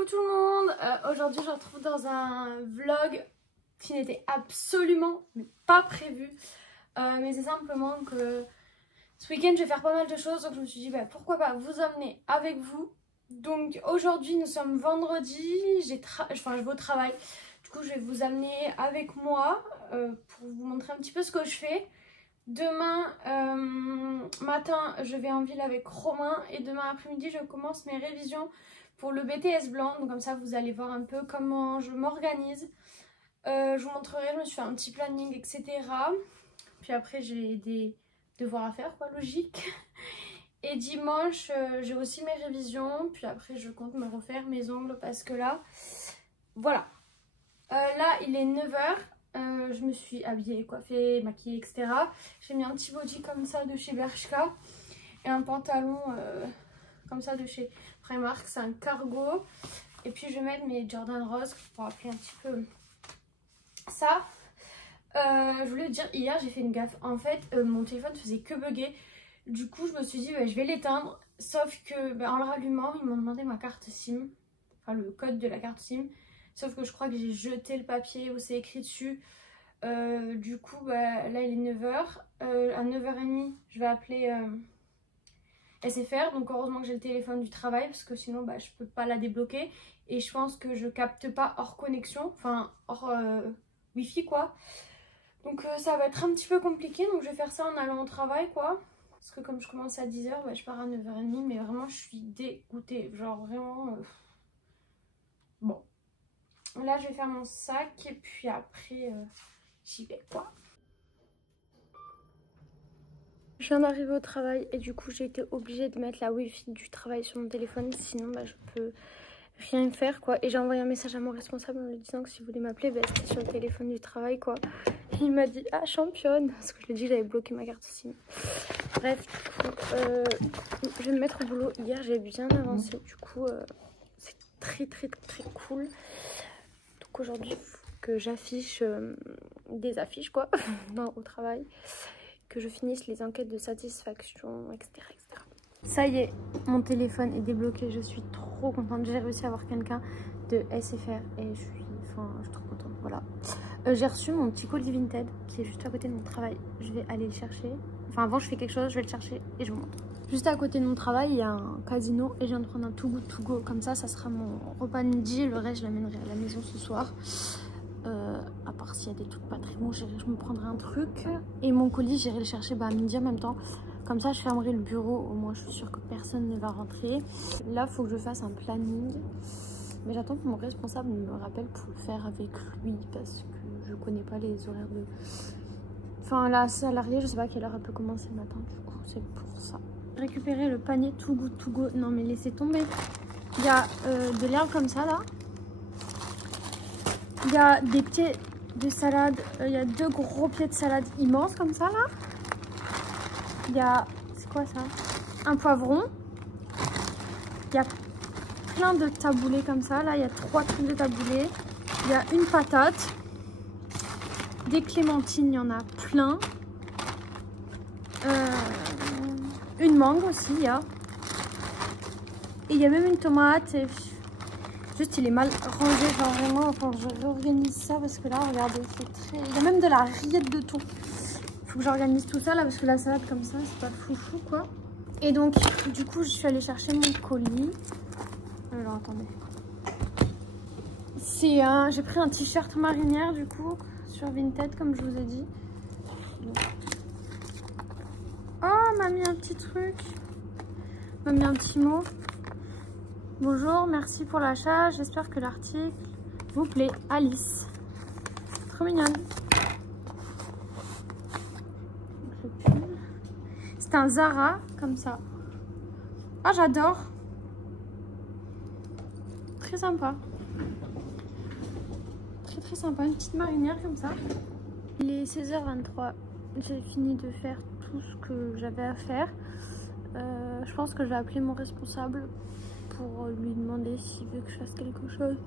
Coucou tout le monde, aujourd'hui je vous retrouve dans un vlog qui n'était absolument pas prévu, mais c'est simplement que ce week-end je vais faire pas mal de choses, donc je me suis dit pourquoi pas vous emmener avec vous. Donc aujourd'hui nous sommes vendredi, je vais au travail, du coup je vais vous amener avec moi pour vous montrer un petit peu ce que je fais. Demain matin je vais en ville avec Romain et demain après-midi je commence mes révisions pour le BTS blanc, donc comme ça vous allez voir un peu comment je m'organise. Je vous montrerai, je me suis fait un petit planning etc. Puis après j'ai des devoirs à faire, quoi, logique. Et dimanche j'ai aussi mes révisions, puis après je compte me refaire mes ongles parce que là, voilà. Là il est 9 h. Je me suis habillée, coiffée, maquillée, etc. J'ai mis un petit body comme ça de chez Bershka et un pantalon comme ça de chez Primark, c'est un cargo. Et puis je vais mettre mes Jordan Rose pour rappeler un petit peu ça. Je voulais dire, hier j'ai fait une gaffe. En fait mon téléphone faisait que bugger. Du coup je me suis dit je vais l'éteindre. Sauf que en le rallumant ils m'ont demandé ma carte SIM, enfin le code de la carte SIM. Sauf que je crois que j'ai jeté le papier où c'est écrit dessus. Du coup là il est 9 h. À 9 h 30 je vais appeler SFR. Donc heureusement que j'ai le téléphone du travail parce que sinon je peux pas la débloquer. Et je pense que je capte pas hors connexion, enfin hors wifi quoi. Donc ça va être un petit peu compliqué. Donc je vais faire ça en allant au travail quoi. Parce que comme je commence à 10 h, je pars à 9 h 30. Mais vraiment je suis dégoûtée. Genre vraiment... Bon. Là je vais faire mon sac et puis après j'y vais quoi. Je viens d'arriver au travail et du coup j'ai été obligée de mettre la wifi du travail sur mon téléphone, sinon je peux rien faire quoi. Et j'ai envoyé un message à mon responsable en lui disant que si vous voulez m'appeler, c'était sur le téléphone du travail quoi. Et il m'a dit ah championne, parce que je lui ai dit que j'avais bloqué ma carte SIM. Bref, du coup, je vais me mettre au boulot. Hier j'ai bien avancé, du coup c'est très cool. Donc aujourd'hui il faut que j'affiche des affiches quoi au travail, que je finisse les enquêtes de satisfaction, etc., etc. Ça y est, mon téléphone est débloqué, je suis trop contente. J'ai réussi à avoir quelqu'un de SFR et je suis trop contente, voilà. J'ai reçu mon petit colis Vinted qui est juste à côté de mon travail. Je vais aller le chercher. Enfin avant je fais quelque chose, je vais le chercher et je vous montre. Juste à côté de mon travail, il y a un casino et je viens de prendre un Too Good To Go. Comme ça sera mon repas de midi et le reste je l'amènerai à la maison ce soir. À part s'il y a des trucs pas très bons, je me prendrai un truc. Et mon colis, j'irai le chercher à midi en même temps. Comme ça, je fermerai le bureau. Au moins, je suis sûre que personne ne va rentrer. Là, il faut que je fasse un planning. Mais j'attends que mon responsable me rappelle pour le faire avec lui. Parce que je connais pas les horaires de... Enfin, la salariée, je sais pas à quelle heure elle peut commencer le matin. Du coup, c'est pour ça. Récupérer le panier Too Good To Go. Non, mais laissez tomber. Il y a de l'herbe comme ça, là. Il y a des pieds de salade, il y a 2 gros pieds de salade immenses comme ça là. Il y a, c'est quoi ça? Un poivron. Il y a plein de taboulés comme ça, là il y a 3 trucs de taboulés. Il y a une patate. Des clémentines, il y en a plein. Une mangue aussi, il y a. Et il y a même une tomate. Et... Juste il est mal rangé, genre vraiment, enfin je réorganise ça parce que là regardez, c'est très... Il y a même de la rillette de thon. Faut que j'organise tout ça là parce que la salade comme ça c'est pas foufou quoi. Et donc du coup je suis allée chercher mon colis. Alors attendez. C'est j'ai pris un t-shirt marinière du coup sur Vinted comme je vous ai dit. Oh m'a mis un petit truc. M'a mis un petit mot. Bonjour, merci pour l'achat. J'espère que l'article vous plaît. Alice. Trop mignonne. C'est un Zara, comme ça. Ah, j'adore. Très sympa. Très sympa. Une petite marinière comme ça. Il est 16 h 23. J'ai fini de faire tout ce que j'avais à faire. Je pense que je vais appeler mon responsable pour lui demander s'il veut que je fasse quelque chose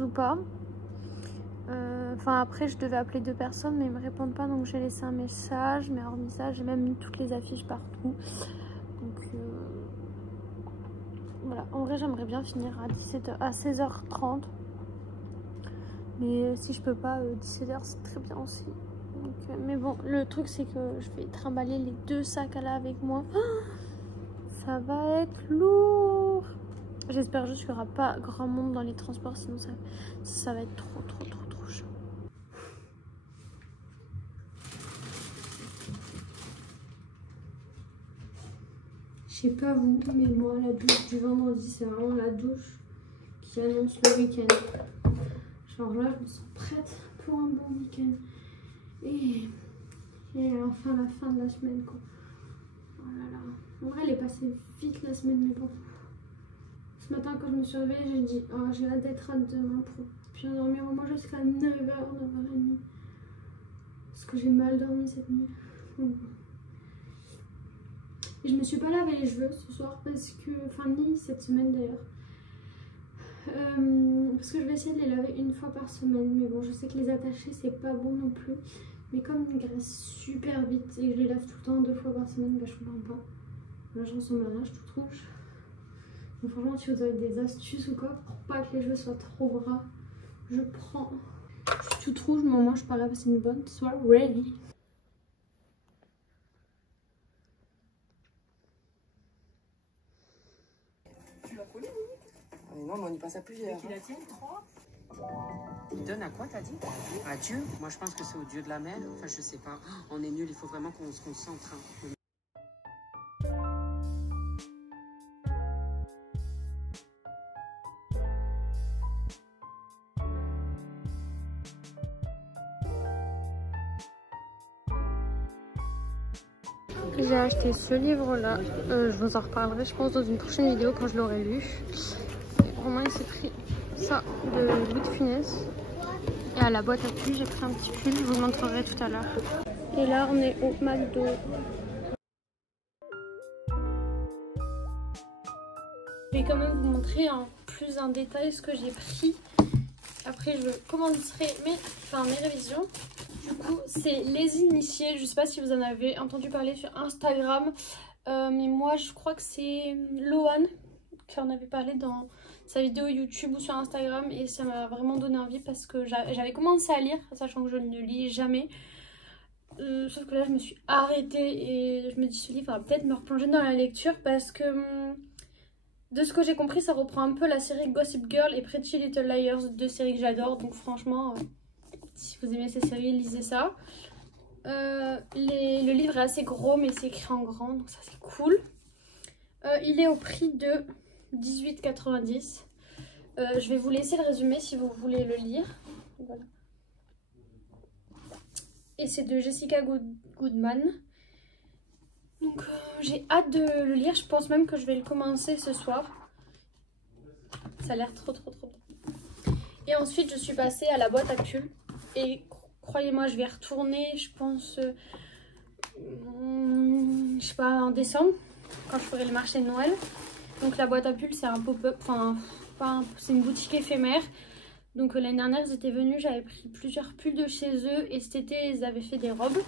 ou pas. Enfin après je devais appeler 2 personnes mais ils me répondent pas, donc j'ai laissé un message, mais hormis ça j'ai même mis toutes les affiches partout. Donc Voilà, en vrai j'aimerais bien finir à 17h, à 16h30. Mais si je peux pas, 17h c'est très bien aussi. Donc, mais bon, le truc c'est que je vais trimballer les 2 sacs à la avec moi. Ça va être lourd. J'espère juste qu'il n'y aura pas grand monde dans les transports, sinon ça va être trop chaud. Je sais pas vous, mais moi la douche du vendredi c'est vraiment la douche qui annonce le week-end. Genre là je me sens prête pour un bon week-end. Et enfin la fin de la semaine quoi. Oh là là. En vrai elle est passée vite la semaine mais bon. Ce matin quand je me suis réveillée j'ai dit oh j'ai hâte d'être à demain pour bien dormir au moins jusqu'à 9h, 9h30. Parce que j'ai mal dormi cette nuit. Et je me suis pas lavé les cheveux ce soir parce que, enfin ni cette semaine d'ailleurs. Parce que je vais essayer de les laver une fois par semaine. Mais bon je sais que les attacher c'est pas bon non plus. Mais comme ils graissent super vite et que je les lave tout le temps 2 fois par semaine, bah je comprends pas. Là j'en sens ma rage toute rouge. Donc franchement si vous avez des astuces ou quoi pour pas que les cheveux soient trop gras, je prends. Je suis toute rouge mais au moins je parais passer une bonne soirée. Tu l'as collé, oui. Non, mais on y passe à plusieurs. Et qu'il la tienne, 3. Il donne à quoi, t'as dit? À Dieu? Moi, je pense que c'est au Dieu de la mer. Enfin, je sais pas. On est nuls, il faut vraiment qu'on se concentre. Hein. J'ai acheté ce livre-là. Je vous en reparlerai, je pense, dans une prochaine vidéo quand je l'aurai lu. Romain, il s'est pris ça de Louis de Funès. Et à la boîte à pull, j'ai pris un petit pull. Je vous montrerai tout à l'heure. Et là, on est au McDo. Je vais quand même vous montrer en plus en détail ce que j'ai pris. Après, je commencerai mes révisions. Du coup, c'est Les Initiés. Je sais pas si vous en avez entendu parler sur Instagram. Mais moi, je crois que c'est Lohan qui en avait parlé dans sa vidéo YouTube ou sur Instagram. Et ça m'a vraiment donné envie parce que j'avais commencé à lire, sachant que je ne lis jamais. Sauf que là, je me suis arrêtée et je me dis ce livre va peut-être me replonger dans la lecture parce que... de ce que j'ai compris, ça reprend un peu la série Gossip Girl et Pretty Little Liars, 2 séries que j'adore. Donc franchement, si vous aimez ces séries, lisez ça. Le livre est assez gros, mais c'est écrit en grand, donc ça c'est cool. Il est au prix de 18,90 €. Je vais vous laisser le résumé si vous voulez le lire. Voilà. Et c'est de Jessica Goodman. Donc j'ai hâte de le lire, je pense même que je vais le commencer ce soir. Ça a l'air trop bien. Et ensuite je suis passée à la boîte à pull. Et croyez-moi, je vais y retourner, je pense, je sais pas, en décembre, quand je ferai le marché de Noël. Donc la boîte à pull c'est un pop-up, c'est une boutique éphémère. Donc l'année dernière ils étaient venus, j'avais pris plusieurs pulls de chez eux. Et cet été ils avaient fait des robes.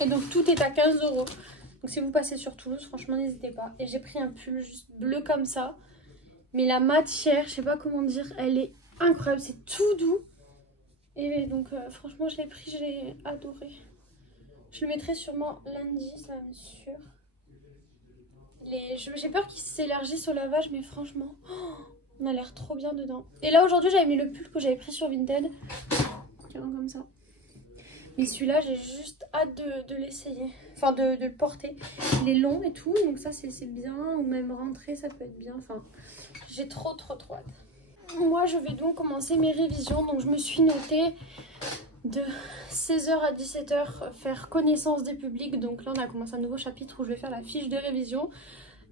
Et donc tout est à 15 €. Donc si vous passez sur Toulouse, franchement n'hésitez pas. Et j'ai pris un pull juste bleu comme ça. Mais la matière, je sais pas comment dire, elle est incroyable, c'est tout doux. Et donc franchement je l'ai pris, j'ai adoré. Je le mettrai sûrement lundi, ça va me sûr. J'ai peur qu'il s'élargisse au lavage, mais franchement, on a l'air trop bien dedans. Et là aujourd'hui j'avais mis le pull que j'avais pris sur Vinted. Comme ça. Mais celui-là, j'ai juste hâte de l'essayer. Enfin, de le porter. Il est long et tout, donc ça, c'est bien. Ou même rentrer, ça peut être bien. Enfin, j'ai trop hâte. Moi, je vais donc commencer mes révisions. Donc, je me suis notée de 16h à 17h faire connaissance des publics. Donc là, on a commencé un nouveau chapitre où je vais faire la fiche de révision.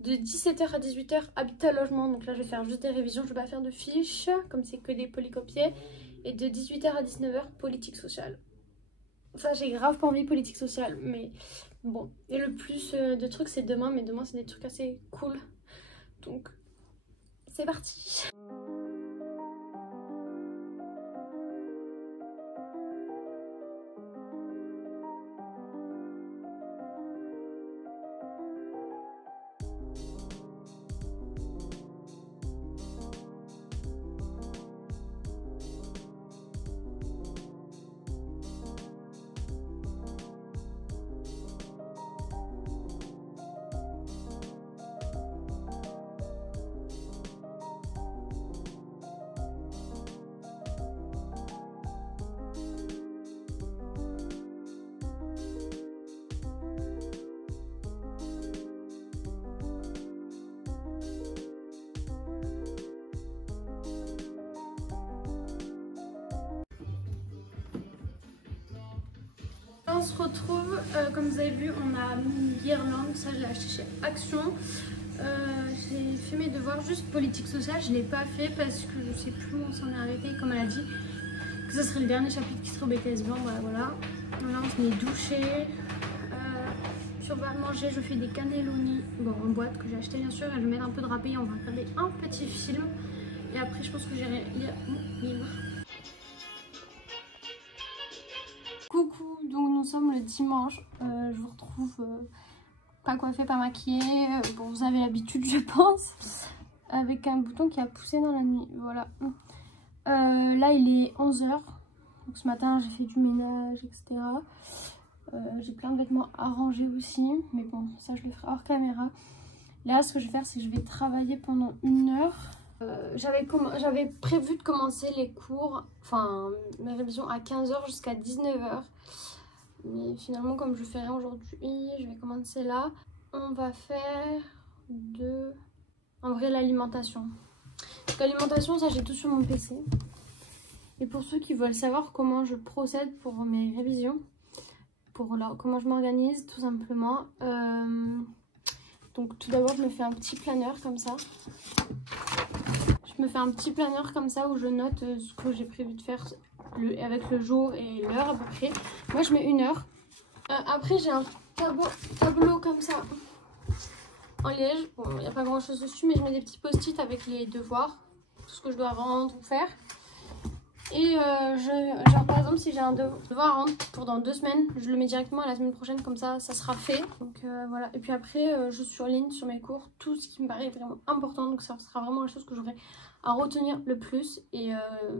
De 17h à 18h, habitat logement. Donc là, je vais faire juste des révisions. Je ne vais pas faire de fiches, comme c'est que des polycopiés. Et de 18h à 19h, politique sociale. Ça, j'ai grave pas envie politique sociale, mais bon. Et le plus de trucs, c'est demain, mais demain, c'est des trucs assez cool. Donc, c'est parti. on se retrouve. Comme vous avez vu, on a mis l'Irlande, ça je l'ai acheté chez Action. J'ai fait mes devoirs, juste politique sociale, je ne l'ai pas fait parce que je sais plus où on s'en est arrêté, comme elle a dit que ce serait le dernier chapitre qui serait au BTS blanc, voilà. Là on se met douché. On va manger, je fais des cannelloni, bon en boîte que j'ai acheté bien sûr, et je vais mettre un peu de râpé, on va regarder un petit film et après je pense que j'irai lire mon livre. Coucou, donc nous sommes le dimanche, je vous retrouve pas coiffée, pas maquillée, bon vous avez l'habitude je pense, avec un bouton qui a poussé dans la nuit, voilà. Là il est 11 h, donc ce matin j'ai fait du ménage etc. J'ai plein de vêtements à ranger aussi, mais bon, ça je le ferai hors caméra. Là, ce que je vais faire, c'est que je vais travailler pendant 1 heure. J'avais prévu de commencer les cours, enfin mes révisions à 15 h jusqu'à 19 h. Mais finalement, comme je fais rien aujourd'hui, je vais commencer là. On va faire en vrai, l'alimentation. Donc l'alimentation, ça j'ai tout sur mon PC. Et pour ceux qui veulent savoir comment je procède pour mes révisions, comment je m'organise tout simplement, donc tout d'abord je me fais un petit planeur comme ça. Je me fais un petit planeur comme ça où je note ce que j'ai prévu de faire avec le jour et l'heure à peu près. Moi je mets 1 heure. Après j'ai un tableau comme ça en liège. Bon, il n'y a pas grand chose dessus, mais je mets des petits post-it avec les devoirs, tout ce que je dois rendre ou faire. Et genre par exemple si j'ai un devoir à rendre pour dans 2 semaines, je le mets directement à la semaine prochaine, comme ça sera fait. Donc voilà, et puis après je surligne sur mes cours tout ce qui me paraît vraiment important, donc ça sera vraiment la chose que j'aurai à retenir le plus. Et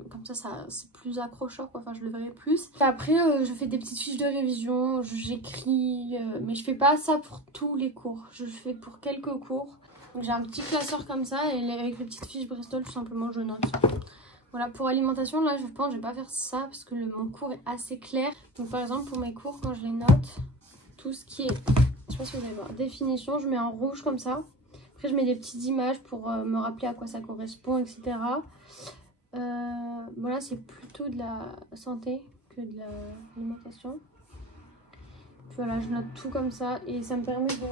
comme ça c'est plus accrocheur quoi, enfin je le verrai plus. Et après je fais des petites fiches de révision, j'écris, mais je fais pas ça pour tous les cours, je le fais pour quelques cours. Donc j'ai un petit classeur comme ça et avec les petites fiches Bristol tout simplement je note. Voilà, pour alimentation, là je pense que je vais pas faire ça parce que mon cours est assez clair. Donc par exemple pour mes cours, quand je les note, tout ce qui est, je sais pas si vous allez voir, définition, je mets en rouge comme ça. Après je mets des petites images pour me rappeler à quoi ça correspond, etc. Voilà, c'est plutôt de la santé que de l'alimentation. Puis voilà, je note tout comme ça et ça me permet de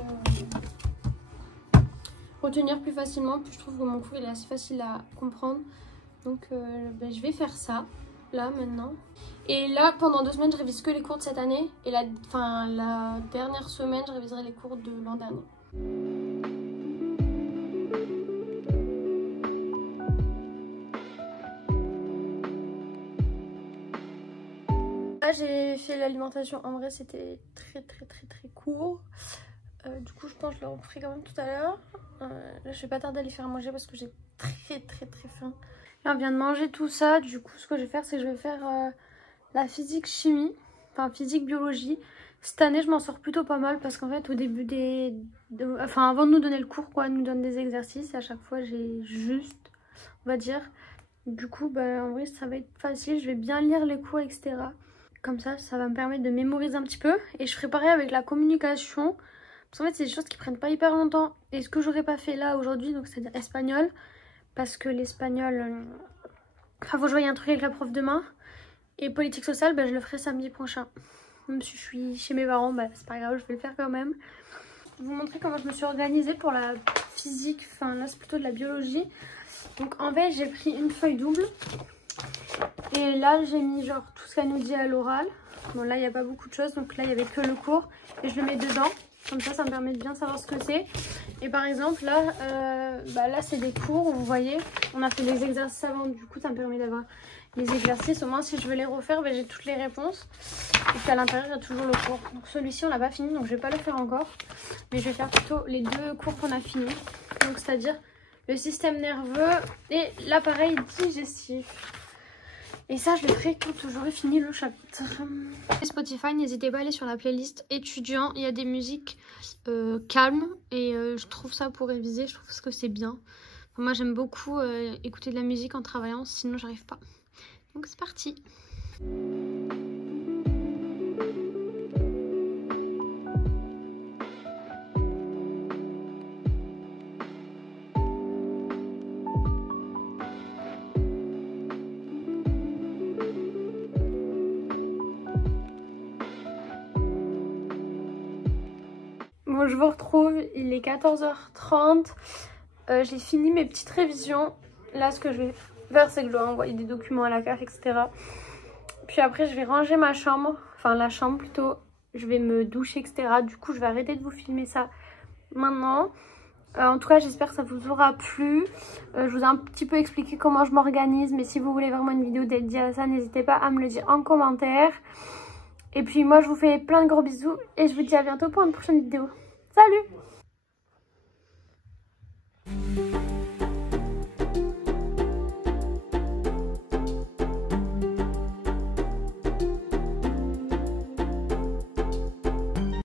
retenir plus facilement. Puis je trouve que mon cours il est assez facile à comprendre. Donc je vais faire ça, là, maintenant. Et là, pendant 2 semaines, je révise que les cours de cette année. Et la dernière semaine, je réviserai les cours de l'an dernier. Là, j'ai fait l'alimentation. En vrai, c'était très court. Du coup, je pense que je le referai quand même tout à l'heure. Là, je vais pas tarder à les faire manger parce que j'ai très faim. Là, on vient de manger tout ça. Du coup, ce que je vais faire, c'est que je vais faire la physique-chimie, enfin physique-biologie. Cette année, je m'en sors plutôt pas mal parce qu'en fait, au début avant de nous donner le cours, quoi, nous donne des exercices. Et à chaque fois, j'ai juste, on va dire. Du coup, en vrai, ça va être facile. Je vais bien lire les cours, etc. Comme ça va me permettre de mémoriser un petit peu. Et je ferai pareil avec la communication. Parce qu'en fait, c'est des choses qui prennent pas hyper longtemps. Et ce que j'aurais pas fait là aujourd'hui, donc c'est-à-dire espagnol. Parce que l'espagnol, faut que je voie un truc avec la prof demain. Et politique sociale, je le ferai samedi prochain. Même si je suis chez mes parents, c'est pas grave, je vais le faire quand même. Je vais vous montrer comment je me suis organisée pour la physique. Enfin là, c'est plutôt de la biologie. Donc en fait, j'ai pris une feuille double. Et là, j'ai mis genre tout ce qu'elle nous dit à l'oral. Bon là, il n'y a pas beaucoup de choses. Donc là, il n'y avait que le cours. Et je le mets dedans. Comme ça me permet de bien savoir ce que c'est. Et par exemple, là, là c'est des cours où vous voyez, on a fait les exercices avant. Du coup, ça me permet d'avoir les exercices. Au moins, si je veux les refaire, j'ai toutes les réponses. Et puis à l'intérieur, il y a toujours le cours. Donc celui-ci, on l'a pas fini, donc je vais pas le faire encore. Mais je vais faire plutôt les 2 cours qu'on a fini. Donc c'est-à-dire le système nerveux et l'appareil digestif. Et ça, je le ferai quand j'aurai fini le chapitre. Spotify, n'hésitez pas à aller sur la playlist étudiant. Il y a des musiques calmes et je trouve ça pour réviser, je trouve que c'est bien. Enfin, moi, j'aime beaucoup écouter de la musique en travaillant, sinon j'arrive pas. Donc c'est parti. Donc je vous retrouve, il est 14h30. J'ai fini mes petites révisions. Là ce que je vais faire c'est que je dois envoyer des documents à la CAF, etc. Puis après je vais ranger ma chambre, enfin la chambre plutôt. Je vais me doucher, etc. Du coup je vais arrêter de vous filmer ça maintenant. En tout cas j'espère que ça vous aura plu. Je vous ai un petit peu expliqué comment je m'organise. Mais si vous voulez vraiment une vidéo dédiée à ça, n'hésitez pas à me le dire en commentaire. Et puis moi je vous fais plein de gros bisous. Et je vous dis à bientôt pour une prochaine vidéo. Salut!